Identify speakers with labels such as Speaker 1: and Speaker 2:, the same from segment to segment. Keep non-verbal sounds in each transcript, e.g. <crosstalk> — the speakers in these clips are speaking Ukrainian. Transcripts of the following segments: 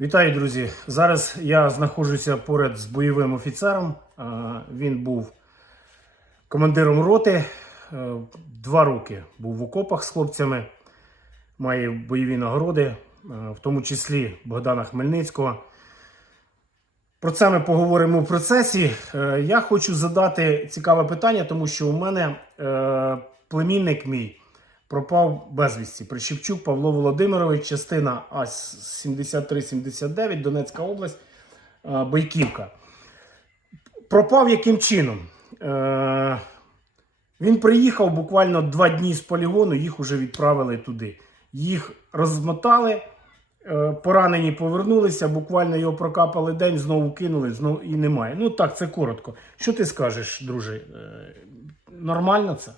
Speaker 1: Вітаю, друзі! Зараз я знаходжуся поряд з бойовим офіцером. Він був командиром роти. Е, Два роки був в окопах з хлопцями, має бойові нагороди, е, в тому числі Богдана Хмельницького. Про це ми поговоримо в процесі. Е, Я хочу задати цікаве питання, тому що у мене племінник мій пропав безвісті. Прищепчук Павло Володимирович, частина А-7379, Донецька область, е, Бойківка. Пропав яким чином? Е, Він приїхав буквально два дні з полігону, їх вже відправили туди. Їх розмотали, е, поранені повернулися, буквально його прокапали день, знову кинули, знову і немає. Ну так, це коротко. Що ти скажеш, друже? Нормально це?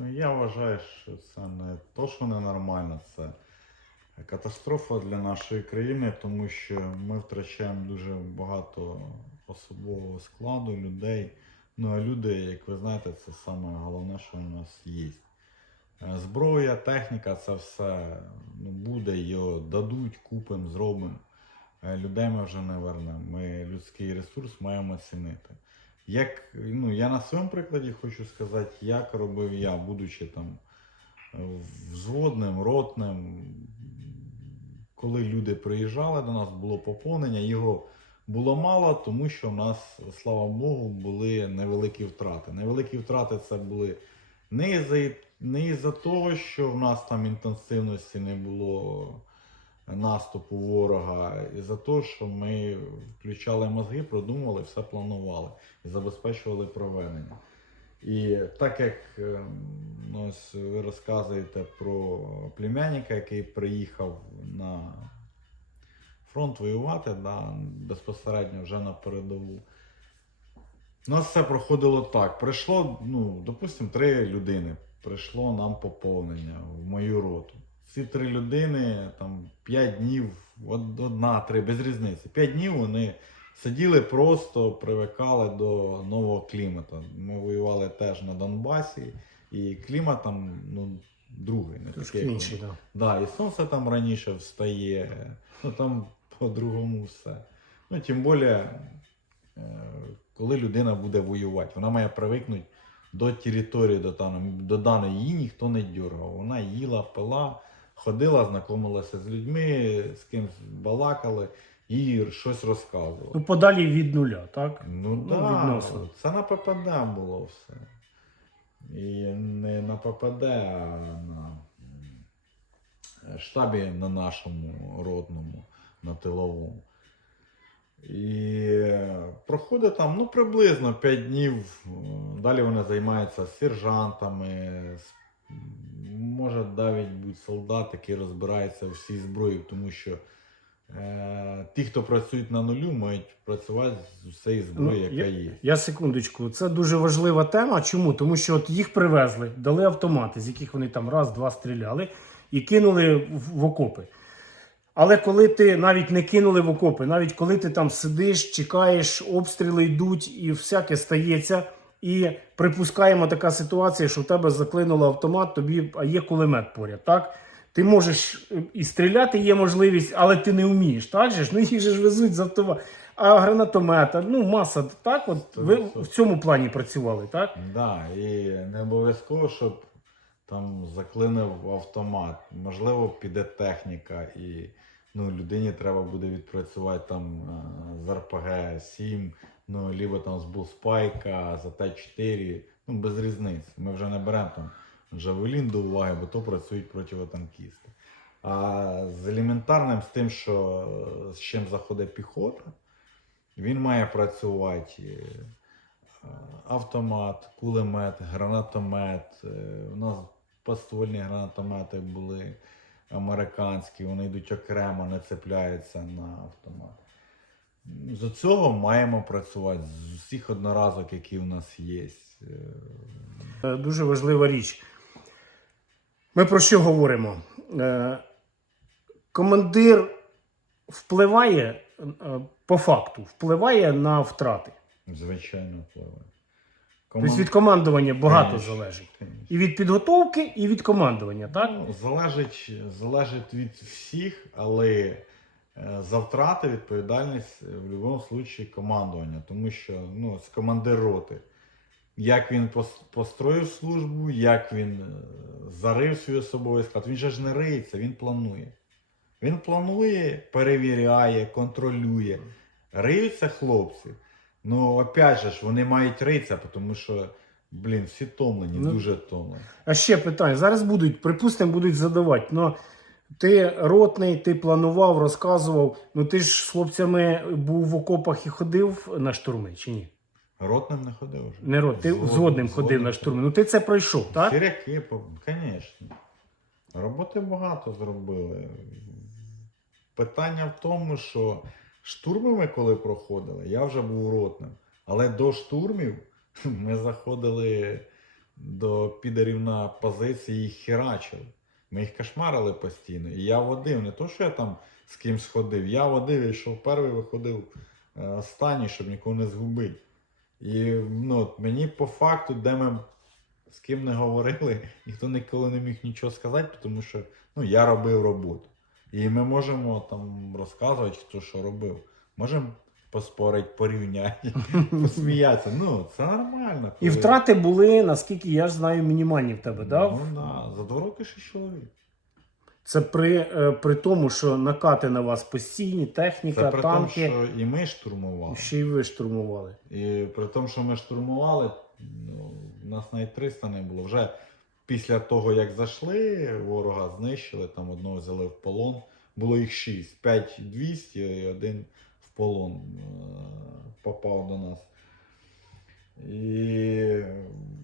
Speaker 2: Ну, я вважаю, що це не то, що ненормально, це катастрофа для нашої країни, тому що ми втрачаємо дуже багато особового складу людей. Ну а люди, як ви знаєте, це саме головне, що у нас є. Е, Зброя, техніка, це все ну, буде, його дадуть, купимо, зробимо. Е, Людей ми вже не вернемо. Ми людський ресурс маємо цінити. Як, ну, я на своєму прикладі хочу сказати, як робив я, будучи там е, взводним, ротним. Коли люди приїжджали до нас, було поповнення, його було мало, тому що в нас, слава Богу, були невеликі втрати. Невеликі втрати це були не із-за не із-за того, що в нас там інтенсивності не було наступу ворога, і за те, що ми включали мозги, продумували, все планували і забезпечували проведення. І так як е, ну, ви розказуєте про племянника, який приїхав на фронт воювати, да, безпосередньо вже на передову. У нас все проходило так. Прийшло, ну, допустимо, три людини. Прийшло нам поповнення в мою роту. Ці три людини, там 5 днів, одна, три, без різниці. 5 днів вони сиділи просто, привикали до нового клімату. Ми воювали теж на Донбасі, і клімат там ну, другий. Не такий,
Speaker 1: інший, так.
Speaker 2: Да, і сонце там раніше встає, ну там по-другому все. Ну, тим більше, е, коли людина буде воювати, вона має привикнути до території, до, там, до даної її ніхто не дергав. Вона їла, пила, ходила, знайомилася з людьми, з кимось балакали і щось розказували.
Speaker 1: Ну, подалі від нуля, так?
Speaker 2: Ну
Speaker 1: Ну,
Speaker 2: да,
Speaker 1: відносно.
Speaker 2: це на ППД було все. І не на ППД, а на штабі на нашому родному, на тиловому. І проходить там ну, приблизно 5 днів. Е, Далі вони займаються з сержантами, з, може навіть бути солдат, який розбирається в всій зброї, тому що е, ті, хто працюють на нулю, мають працювати з усієї зброї,
Speaker 1: Ну,
Speaker 2: яка є.
Speaker 1: Я секундочку, це дуже важлива тема. Чому? Тому що от їх привезли, дали автомати, з яких вони там раз-два стріляли, і кинули в, в окопи. Але коли ти навіть не кинули в окопи, навіть коли ти там сидиш, чекаєш, обстріли йдуть і всяке стається. І припускаємо така ситуація, що в тебе заклинуло автомат, тобі а є кулемет поряд. Так? Ти можеш е, і стріляти, є можливість, але ти не вмієш. Так же ж? Ну їх же ж везуть з автомат. А гранатомета, ну маса. Так, от ви в цьому плані працювали, так?
Speaker 2: Да, і не обов'язково, щоб там заклинив автомат. Можливо, піде техніка, і ну, людині треба буде відпрацювати там е, з РПГ 7, ну, либо там з Булспайка, за Т4, ну, без різниці. Ми вже не беремо там Джавелін до уваги, бо то працюють противотанкісти. А з елементарним, з тим, що е, з чим заходить піхота, він має працювати. е, автомат, кулемет, гранатомет. Е, У нас подствольні гранатомети були американські, вони йдуть окремо, не цепляються на автомат. З цього маємо працювати, з усіх одноразок, які в нас є. Е,
Speaker 1: Дуже важлива річ. Ми про що говоримо? Е, Командир впливає е, по факту, впливає на втрати.
Speaker 2: Звичайно, впливає.
Speaker 1: Тобто від командування багато
Speaker 2: Конечно,
Speaker 1: залежить.
Speaker 2: конечно.
Speaker 1: І від підготовки, і від командування, так?
Speaker 2: Залежить, залежить від всіх, але за втрати відповідальність е, в будь-якому випадку командування, тому що ну, з командир роти. Як він построїв службу, як він е, зарив свій особовий склад. Він же ж не риється, він планує. Він планує, перевіряє, контролює. Риються хлопці. Ну, опять же ж, вони мають ритися, тому що, блін, всі томлені,
Speaker 1: Ну,
Speaker 2: дуже томлені.
Speaker 1: А ще питання. Зараз будуть, припустимо, будуть задавати. Ну, ти ротний, ти планував, розказував. Ну ти ж з хлопцями був в окопах і ходив на штурми, чи ні?
Speaker 2: Ротним не ходив вже.
Speaker 1: Не рот, ти
Speaker 2: Зводним-
Speaker 1: згодним ходив на штурми. Ну ти це пройшов, так?
Speaker 2: Сіряки, звісно. Роботи багато зробили. Питання в тому, що штурми ми коли проходили, я вже був ротним. Але до штурмів <laughs> ми заходили до підарів на позиції і херачили. Ми їх кошмарили постійно. І я водив, не то, що я там з кимсь ходив, я водив, я йшов перший, виходив е, останній, щоб нікого не згубити. І ну, мені по факту, де ми з ким не говорили, <laughs> ніхто ніколи не міг нічого сказати, тому що ну, я робив роботу. І ми можемо там розказувати, хто що робив. Можемо поспорити, порівняти, <laughs> посміятися. Ну, це нормально.
Speaker 1: І
Speaker 2: коли-
Speaker 1: втрати були, наскільки я ж знаю, мінімальні в тебе, так?
Speaker 2: Ну, да. За два роки шість чоловік.
Speaker 1: Це при, е, при тому, що накати на вас постійні, техніка,
Speaker 2: Це при тому,
Speaker 1: танки,
Speaker 2: що і ми штурмували.
Speaker 1: ще й ви штурмували.
Speaker 2: І при тому, що ми штурмували, ну, у нас навіть 300 не було. Вже після того, як зайшли, ворога знищили, там одного взяли в полон. Було їх 6, 5 200 і один полон е, попав до нас. І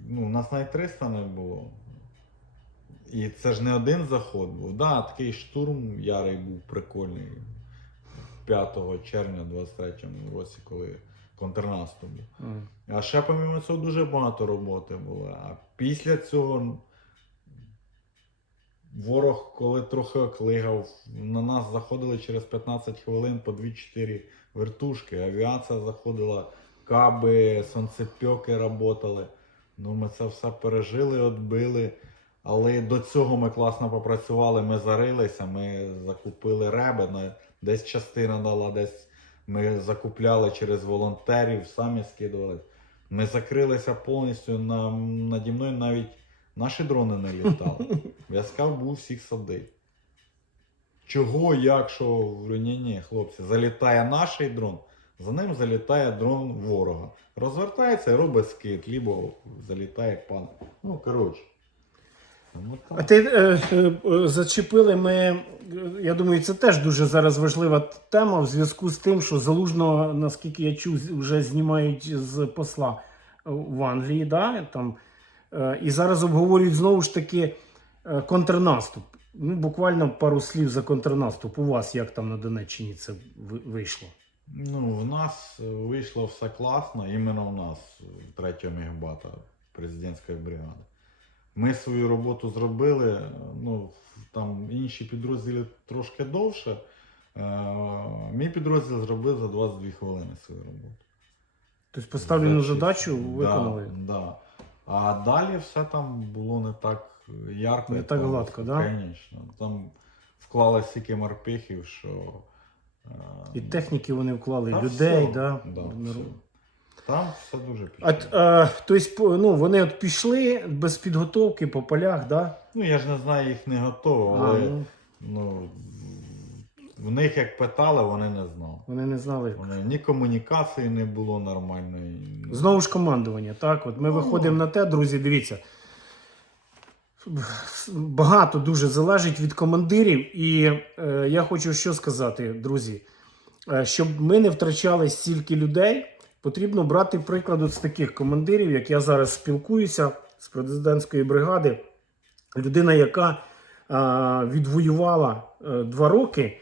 Speaker 2: ну, у нас навіть 300 не було. І це ж не один заход був. Да, такий штурм ярий був прикольний. 5 червня 23 році, коли контрнаступ був.
Speaker 1: М.
Speaker 2: А ще помимо цього дуже багато роботи було. А після цього ворог, коли трохи оклигав, на нас заходили через 15 хвилин по 2-4 вертушки. Авіація заходила, каби, сонцепьоки працювали. Ну, ми це все пережили, відбили. Але до цього ми класно попрацювали, ми зарилися, ми закупили реби, десь частина дала, десь ми закупляли через волонтерів, самі скидували. Ми закрилися повністю на, наді мною навіть наші дрони не літали. Я сказав, був всіх садить. Чого, як, що? Ні, ні, хлопці, залітає наш дрон, за ним залітає дрон ворога. Розвертається і робить скид, либо залітає пан. Ну, коротше. Ну,
Speaker 1: А ти е, е, зачепили ми. Я думаю, це теж дуже зараз важлива тема в зв'язку з тим, що залужно, наскільки я чув, вже знімають з посла в Англії, да? там, і зараз обговорюють знову ж таки е, контрнаступ. Ну, буквально пару слів за контрнаступ. У вас як там на Донеччині це вийшло?
Speaker 2: Ну, в нас е, вийшло все класно, іменно в нас, в третього мегабата президентської бригади. Ми свою роботу зробили, е, ну, там інші підрозділи трошки довше. Е, Мій підрозділ зробив за 22 хвилини свою роботу.
Speaker 1: Тобто поставлену задачу виконали.
Speaker 2: Да, да. А далі все там було не так ярко.
Speaker 1: Не
Speaker 2: і
Speaker 1: так гладко, да?
Speaker 2: Звісно. Там вклали стільки морпехів, що. е,
Speaker 1: І техніки вони вклали,
Speaker 2: та
Speaker 1: людей,
Speaker 2: все,
Speaker 1: да?
Speaker 2: да,
Speaker 1: Ну,
Speaker 2: все. Там все дуже
Speaker 1: А,
Speaker 2: пішло.
Speaker 1: тобто, ну, вони от пішли без підготовки по полях, да?
Speaker 2: Ну я ж не знаю, їх не готово,
Speaker 1: А,
Speaker 2: але
Speaker 1: ну,
Speaker 2: ну, в них як питали, вони не знали.
Speaker 1: вони не знали.
Speaker 2: Вони, ні комунікації не було нормальної.
Speaker 1: Знову ж командування, так? От ми
Speaker 2: Ну.
Speaker 1: виходимо на те, друзі, дивіться. Багато дуже залежить від командирів, і е, я хочу що сказати, друзі. Е, щоб ми не втрачали стільки людей, потрібно брати приклад от з таких командирів, як я зараз спілкуюся з президентської бригади. Людина, яка е, відвоювала е, два роки,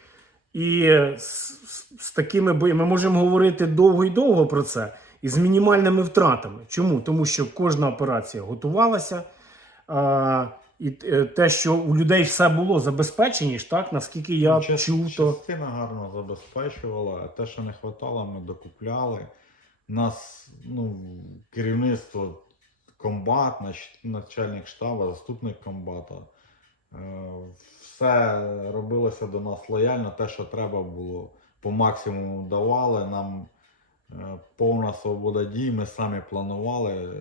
Speaker 1: і з, з, з такими боями ми можемо говорити довго і довго про це, і з мінімальними втратами. Чому? Тому що кожна операція готувалася. А, і е, те, що у людей все було забезпеченіше, так наскільки я
Speaker 2: Ну,
Speaker 1: чув, то
Speaker 2: Частина гарно забезпечувала, а те, що не вистачало, ми докупляли. Нас, ну, керівництво, комбат, начальник штабу, заступник комбата. Все робилося до нас лояльно, те, що треба було, по максимуму давали. Нам е, повна свобода дій, ми самі планували.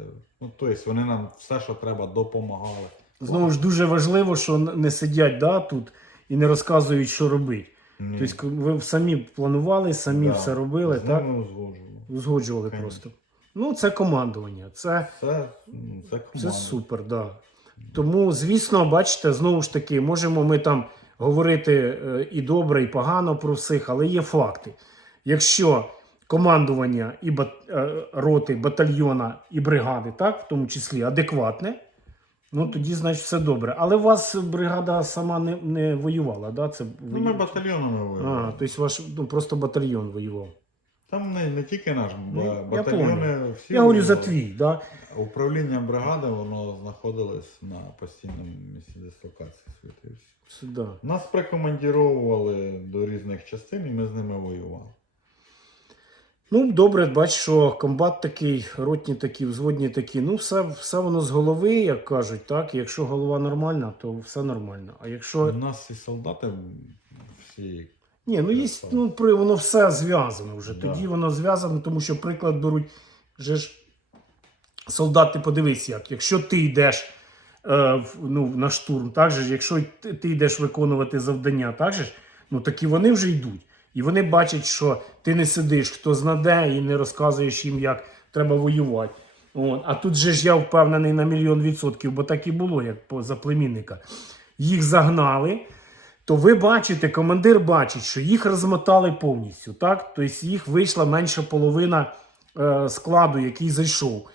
Speaker 2: Ну, тобто вони нам все, що треба, допомагали.
Speaker 1: Знову ж дуже важливо, що не сидять да, тут і не розказують, що робити.
Speaker 2: Ні.
Speaker 1: Тобто ви самі планували, самі
Speaker 2: Да.
Speaker 1: все робили,
Speaker 2: З
Speaker 1: так?
Speaker 2: узгоджували.
Speaker 1: Узгоджували
Speaker 2: Конечно.
Speaker 1: просто. Ну, це командування. Це,
Speaker 2: Це, це
Speaker 1: це
Speaker 2: команда.
Speaker 1: супер, да. Тому, звісно, бачите, знову ж таки, можемо ми там говорити е, і добре, і погано про всіх, але є факти. Якщо командування і бат, е, роти, батальйона і бригади, так, в тому числі адекватне, ну тоді, значить, все добре. Але у вас бригада сама не, не воювала, да? Це
Speaker 2: Ну, ми батальйонами
Speaker 1: А,
Speaker 2: воювали.
Speaker 1: тобто ваш ну, просто батальйон воював.
Speaker 2: Там не, не тільки наш,
Speaker 1: Ну,
Speaker 2: ба-
Speaker 1: я
Speaker 2: всі.
Speaker 1: Я говорю за твій, да?
Speaker 2: Управління бригади воно знаходилось на постійному місці дислокації світився.
Speaker 1: Сюди.
Speaker 2: Нас прикомандіровували до різних частин, і ми з ними воювали.
Speaker 1: Ну, добре, бач, що комбат такий, ротні такі, взводні такі. Ну, все, все воно з голови, як кажуть, так. Якщо голова нормальна, то все нормально. А якщо.
Speaker 2: У нас і солдати всі.
Speaker 1: Ні, ну є, ну, при, воно все зв'язано вже.
Speaker 2: Да.
Speaker 1: Тоді воно зв'язано, тому що приклад беруть. Же ж солдат, ти подивись, як. Якщо ти йдеш е, ну, на штурм, так же якщо ти, йдеш виконувати завдання, так же ну так і вони вже йдуть. І вони бачать, що ти не сидиш, хто знаде, і не розказуєш їм, як треба воювати. От. А тут же ж я впевнений на мільйон відсотків, бо так і було, як за племінника. Їх загнали, то ви бачите, командир бачить, що їх розмотали повністю. Так? Тобто їх вийшла менша половина е, складу, який зайшов.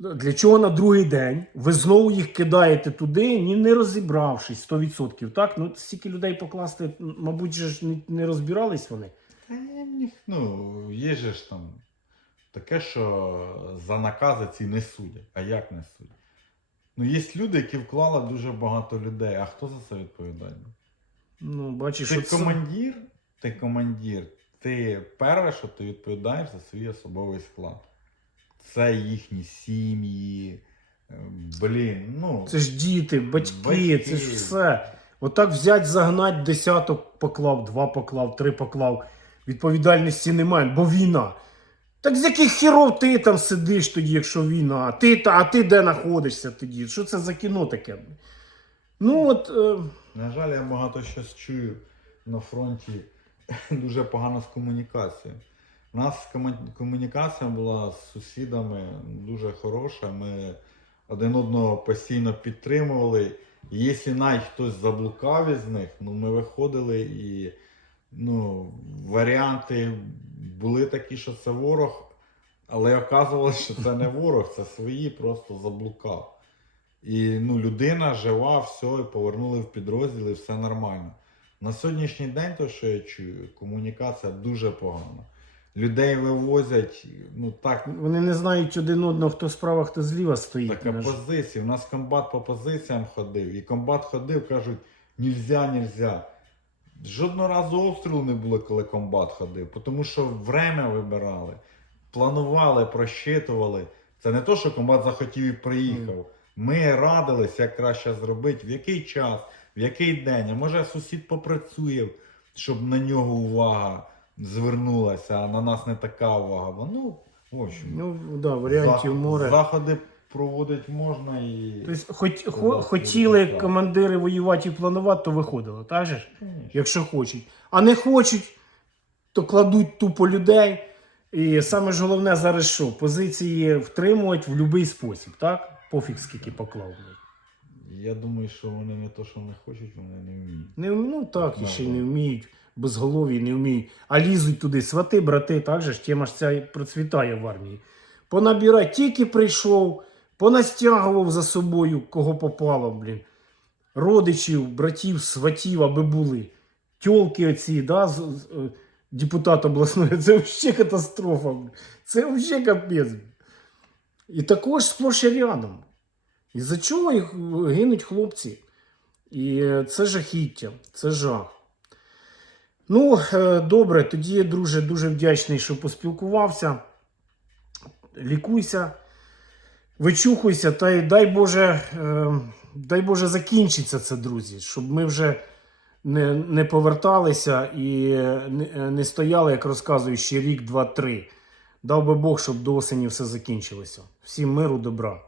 Speaker 1: Для чого на другий день ви знову їх кидаєте туди, ні не розібравшись 100%. Так? Ну, стільки людей покласти, мабуть, ж не, не розбирались вони.
Speaker 2: Ну, є ж там таке, що за накази ці не судять. А як не судять? Ну, є люди, які вклали дуже багато людей. А хто за це відповідає?
Speaker 1: Ну, бачиш,
Speaker 2: Ти
Speaker 1: що це...
Speaker 2: ти командир, ти перше, що ти відповідаєш за свій особовий склад. Це їхні сім'ї. е, Блін, ну.
Speaker 1: це ж діти, батьки,
Speaker 2: Батьки.
Speaker 1: це ж все. Отак взять, загнать, десяток поклав, два поклав, три поклав. Відповідальності немає, бо війна. Так з яких херов ти там сидиш тоді, якщо війна? А ти, та- а ти де знаходишся тоді? Що це за кіно таке? Ну от. Е...
Speaker 2: На жаль, я багато щось чую на фронті <laughs> дуже погано з комунікацією. У нас комунікація була з сусідами дуже хороша. Ми один одного постійно підтримували. Якщо навіть хтось заблукав із них, ну ми виходили і ну, варіанти були такі, що це ворог, але оказувалося, що це не ворог, це свої просто заблукав. І ну, людина жива, все, і повернули в підрозділ, і все нормально. На сьогоднішній день, то, що я чую, комунікація дуже погана. Людей вивозять, ну так,
Speaker 1: Вони не знають один одного, хто справа, хто зліва стоїть.
Speaker 2: така
Speaker 1: На
Speaker 2: позиція. У нас комбат по позиціям ходив, і комбат ходив, кажуть, нельзя, нельзя. Жодного разу обстрілу не було, коли комбат ходив, тому що время вибирали, планували, просчитували. Це не то, що комбат захотів і приїхав. Ми радились, як краще зробити, в який час, в який день. А може сусід попрацює, щоб на нього увага звернулася, а на нас не така увага. Ну, в общем,
Speaker 1: Ну, да, варіантів
Speaker 2: Зах-
Speaker 1: море.
Speaker 2: Заходи проводити можна і.
Speaker 1: Тобто, хоч, хо, хотіли командири воювати і планувати, то виходило, так же ж? Якщо хочуть. А не хочуть, то кладуть тупо людей. І саме ж головне зараз що? Позиції втримують в будь-який спосіб, так? Пофіг скільки поклав. блядь.
Speaker 2: Я думаю, що вони не то, що не хочуть, вони не вміють.
Speaker 1: Не, ну так, і ще й не вміють, безголові не вміють. А лізуть туди свати, брати, так же ж тема ж ця процвітає в армії. Понабирай, тільки прийшов, понастягував за собою, кого попало, блін. Родичів, братів, сватів, аби були. Тьолки оці, да, е, депутат обласної, це взагалі катастрофа. Це взагалі капець. І також сплош і рядом. Із-за чого їх е, гинуть хлопці? І е, це жахіття, це жах. Ну, е, добре, тоді, друже, дуже вдячний, що поспілкувався. Лікуйся, вичухуйся, та й дай Боже, е, дай Боже закінчиться це, друзі, щоб ми вже не, не поверталися і не, не стояли, як розказую, ще рік, два, три. Дав би Бог, щоб до осені все закінчилося. Всім миру, добра.